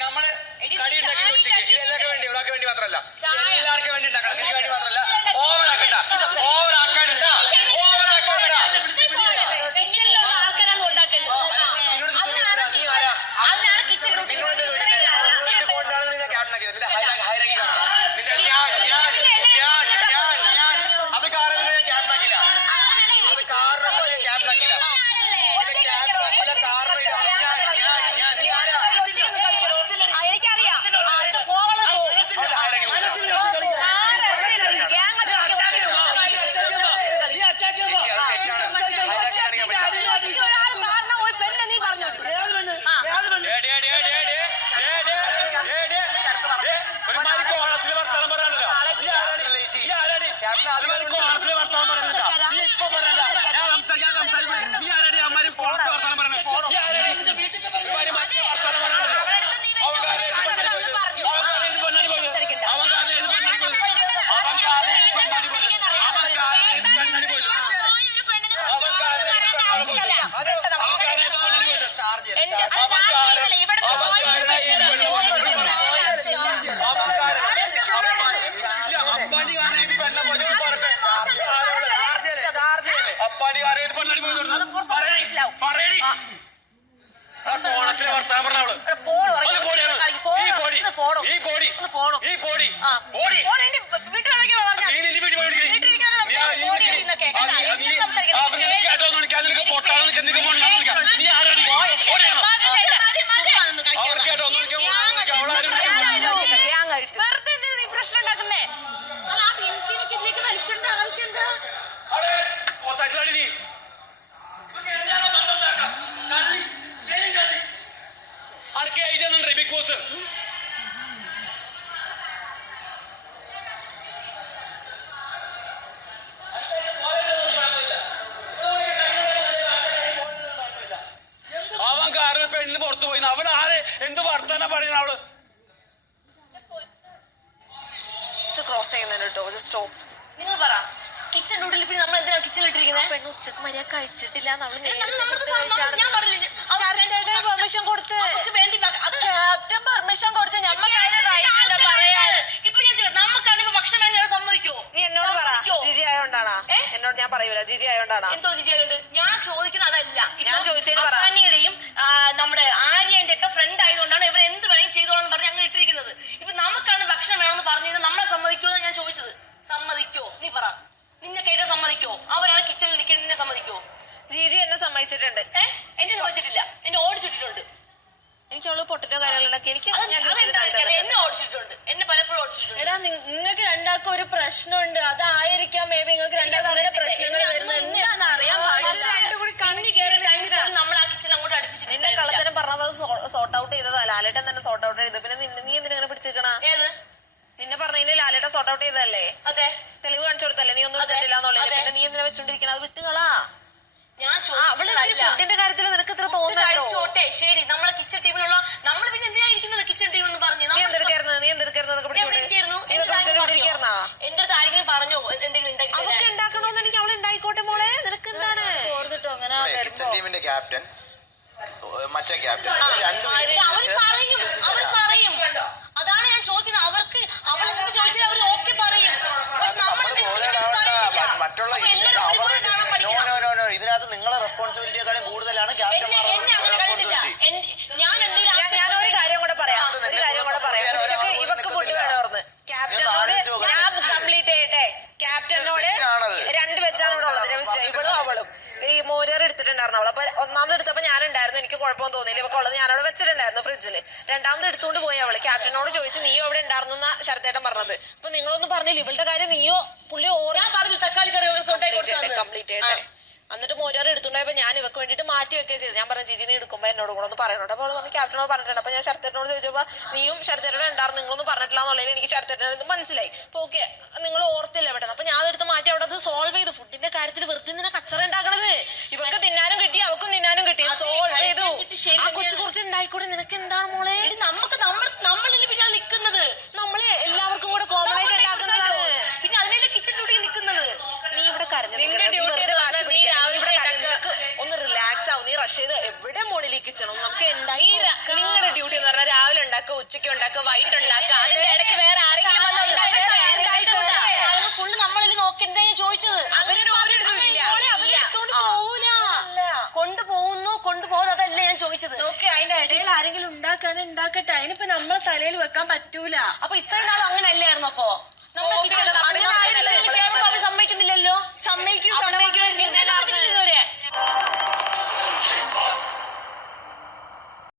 നമ്മൾ കടി ഉണ്ടാക്കി ഉച്ചയ്ക്ക് ഇത് എല്ലാവർക്കും വേണ്ടി ഒരാൾക്ക് വേണ്ടി മാത്രമല്ല. എല്ലാവർക്കും വേണ്ടി ഉണ്ടാക്കണം എനിക്ക് വേണ്ടി മാത്രമല്ല. na. Ano ba ko? അപ്പാടി ക്രോസ് ചെയ്യുന്നുണ്ട് കേട്ടോ. ഒരു സ്റ്റോപ്പ് നിങ്ങൾ പറ. കിച്ചൺ ഡൂട്ടിൽ പിന്നെ നമ്മൾ എന്തിനാണ് കിച്ചൺ ഇട്ടിരിക്കുന്നത് പെണ്ണ് ഉച്ചയ്ക്ക് മര്യാദ കഴിച്ചിട്ടില്ല പെർമിഷൻ കൊടുത്ത് വേണ്ടി ക്യാപ്റ്റൻ പെർമിഷൻ കൊടുത്ത് എന്നോട് ഞാൻ പറയൂല. ജിജി ആയോണ്ടാണ്? എന്തോ ജിജി ആയോണ്ട്? ഞാൻ ചോദിക്കുന്ന അതല്ല. ഞാൻ ചോദിച്ചതിന് പറ. നമ്മുടെ ആര്യന്റെ ഒക്കെ ഫ്രണ്ട് ആയതുകൊണ്ടാണ് ഇവർ എന്ത് വേണമെങ്കിലും ചെയ്തോളാം പറഞ്ഞ് അങ്ങനെ ഇട്ടിരിക്കുന്നത്. ഇപ്പൊ നമുക്കാണ് ഭക്ഷണം കിച്ചണിൽ സമ്മതിക്കുവോ? ജിജി എന്നെ സമ്മതിച്ചിട്ടുണ്ട്. ഏ? എന്നെ സമ്മതിച്ചിട്ടില്ല. എന്നെ ഓടിച്ചിട്ടിട്ടുണ്ട്. എനിക്ക് അവൾ പൊട്ടിട്ടോ കാര്യങ്ങളുണ്ടാക്കി എനിക്ക് അത് ഞാൻ അതെന്താ എനിക്കറിയാം. എന്നെ ഓടിച്ചിട്ടുണ്ട്. എന്നെ പലപ്പോഴും ഓടിച്ചിട്ടുണ്ട്. എടാ നിങ്ങൾക്ക് രണ്ടാൾക്കും ഒരു പ്രശ്നമുണ്ട്. അതായിരിക്കാം മേ ബി നിങ്ങൾക്ക് രണ്ടാൾക്കും അങ്ങനെ പ്രശ്നങ്ങൾ വരുന്നത്. എന്താണെന്ന് അറിയാൻ പാടില്ല. നമ്മൾ ആ കിച്ചൺ അങ്ങോട്ട് നിന്നെ കള്ളത്തരം പറഞ്ഞത് സോർട്ട് ഔട്ട് ചെയ്തതാ. ലാലേട്ടൻ തന്നെ സോർട്ട് ഔട്ട് ചെയ്തത് പിന്നെ നിന്നെ- നീ എന്തിനാ പിടിച്ചിരിക്കണ? ഏത്? പറഞ്ഞതിന് ലാലേട്ട സോർട്ട് ഔട്ട് ചെയ്തതല്ലേ? അതെ. തെളിവ് കാണിച്ചു കൊടുത്തല്ലേ നീ ഒന്നും അതെ, എടുത്തിട്ടില്ല എന്നുള്ളത്. അതെ. പിന്നെ നീ എന്തിനാ വെച്ചോണ്ടിരിക്കണ? അത് വിട്ടുകളാ. ഞാൻ ആ അവൾ ചോദിച്ചതല്ല ഫുഡിന്റെ കാര്യത്തിൽ നിനക്ക് ഇത്ര ഫുഡ് തോന്നുന്നുണ്ടോ കഴിച്ചോട്ടെ. ശരി നമ്മളെ കിച്ചൺ ടീമിലുള്ള നമ്മൾ പിന്നെ എന്തിനാ ഇരിക്കുന്നത് കിച്ചൺ ടീം എന്ന് പറഞ്ഞു? നീ നമ്മൾ എന്തെടുക്കായിരുന്നു? നീ എന്തെടുക്കായിരുന്നു? അതൊക്കെ ഞാൻ ഇവിടെ ഇരിക്കുകയായിരുന്നു. പിടിച്ചോണ്ട് എന്റെ അടുത്ത് ആരെങ്കിലും ഇരിക്കായിരുന്നാ? പറഞ്ഞോ? എന്റെ അടുത്ത് ആരെങ്കിലും പറഞ്ഞോ? എന്തെങ്കിലും ഉണ്ടാക്കി തരാൻ? ഉണ്ടാക്കണോന്ന് എനിക്ക് അവൾ ഉണ്ടായിക്കോട്ടെ മോളെ. നിനക്ക് എന്താണ്? ഓർത്തിട്ടോ അങ്ങനെ ടീമിന്റെ ക്യാപ്റ്റൻ മറ്റേ ക്യാപ്റ്റൻ അവർ പറയും അവർ പറയും. അതാണ് ഞാൻ ചോദിക്കുന്നത്. അവർക്ക് അവൾ എന്ത് ചോദിച്ചാൽ അവർ ഓക്കെ പറയും. മറ്റുള്ള ഇതിനകത്ത് നിങ്ങളെ റെസ്പോൺസിബിലിറ്റിയെക്കാളും കൂടുതലാണ് ക്യാപ്റ്റൻ വെച്ചിട്ടുണ്ടായിരുന്നു ഫ്രിഡ്ജിൽ രണ്ടാമത് എടുത്തുകൊണ്ട് പോയി അവൾ. ക്യാപ്റ്റനോട് ചോദിച്ചു നീയോ അവിടെ ഉണ്ടായിരുന്ന ശരത്തേട്ടൻ പറഞ്ഞത്? അപ്പൊ നിങ്ങളൊന്നും പറഞ്ഞില്ല. ഇവളുടെ കാര്യം നീയോ പുള്ളി പറഞ്ഞു തക്കാളി കറി കംപ്ലീറ്റ് ചെയ്യട്ടെ എന്നിട്ട് മോരാർ എടുത്തുണ്ടായപ്പോ ഞാൻ ഇവക്ക് വേണ്ടിട്ട് മാറ്റി വെക്കുകയും ചെയ്തു. ഞാൻ പറഞ്ഞു ജിജി നീ എടുക്കുമ്പോ എന്നോട് കൂടെ ഒന്ന് പറയണോട്ട്. അപ്പോൾ പറഞ്ഞു ക്യാപ്റ്റനോട് പറഞ്ഞിട്ടുണ്ട്. അപ്പൊ ഞാൻ ശരത്തേട്ടനോട് ചോദിച്ചപ്പോ നീയും ശരത്തേട്ടനോട് ഉണ്ടായിരുന്നു. നിങ്ങളൊന്നും പറഞ്ഞിട്ടില്ല എന്നുള്ളതിൽ എനിക്ക് ശരത്തേട്ടനോട് മനസ്സിലായി. അപ്പൊ ഓക്കെ നിങ്ങൾ ഓർത്തില്ല പെട്ടെന്ന്. അപ്പൊ ഞാൻ അതെടുത്ത് മാറ്റി അവിടെ അത് സോൾവ് ചെയ്തു. ഫുഡിന്റെ കാര്യത്തിൽ വെറുതെ നിന്നെ കച്ചറ ഉണ്ടാക്കണത് ഇവക്ക് തിന്നാനും കിട്ടി അവക്കും തിന്നാനും കിട്ടി അതെ, സോൾവ് കഴിക്കാൻ ചെയ്തു കിട്ടി, ശരി ആ കൊച്ചു തന്നെയാണ്. കുറച്ച് ഉണ്ടായിക്കൂടെ നിനക്ക് എന്താണ് മോളെ എടി, നമുക്ക് നമ്മൾ നമ്മളിൽ പിന്നെ നിൽക്കുന്നത് നമ്മളെ എല്ലാവർക്കും കൂടെ കോമൺ ആയിട്ട് ഉണ്ടാക്കുന്നതാണ് പിന്നെ അതിനല്ലേ കിച്ചൺ ഡ്യൂട്ടി നിൽക്കുന്നത് നീ ഇവിടെ കരഞ്ഞു നിന്റെ നിൽക്കരുത്. നീ duty വെറുതെ എന്ന് വാശി റഷ് ചെയ്ത് എവിടെ മുകളിലേക്ക് നമുക്ക് ഉണ്ടായി നിങ്ങളുടെ ഡ്യൂട്ടി എന്ന് പറഞ്ഞാൽ രാവിലെ ഉണ്ടാക്കുക ഉച്ചയ്ക്ക് ഉണ്ടാക്കുക വൈകിട്ട് ഉണ്ടാക്കുക. അതിന്റെ ഇടയ്ക്ക് വേറെ ആരെങ്കിലും വന്ന് ഫുള്ള് നമ്മളിൽ നോക്കണ്ടേ ഞാൻ ചോദിച്ചത്. കൊണ്ടുപോകുന്നു കൊണ്ടുപോകുന്നു അതല്ലേ ഞാൻ ചോദിച്ചത്. ഓക്കെ അതിന്റെ ഇടയിൽ ആരെങ്കിലും ഉണ്ടാക്കാൻ ഉണ്ടാക്കട്ടെ. അതിനിപ്പോ നമ്മളെ തലയിൽ വെക്കാൻ പറ്റൂല. അപ്പൊ ഇത്രയും നാളും അങ്ങനെ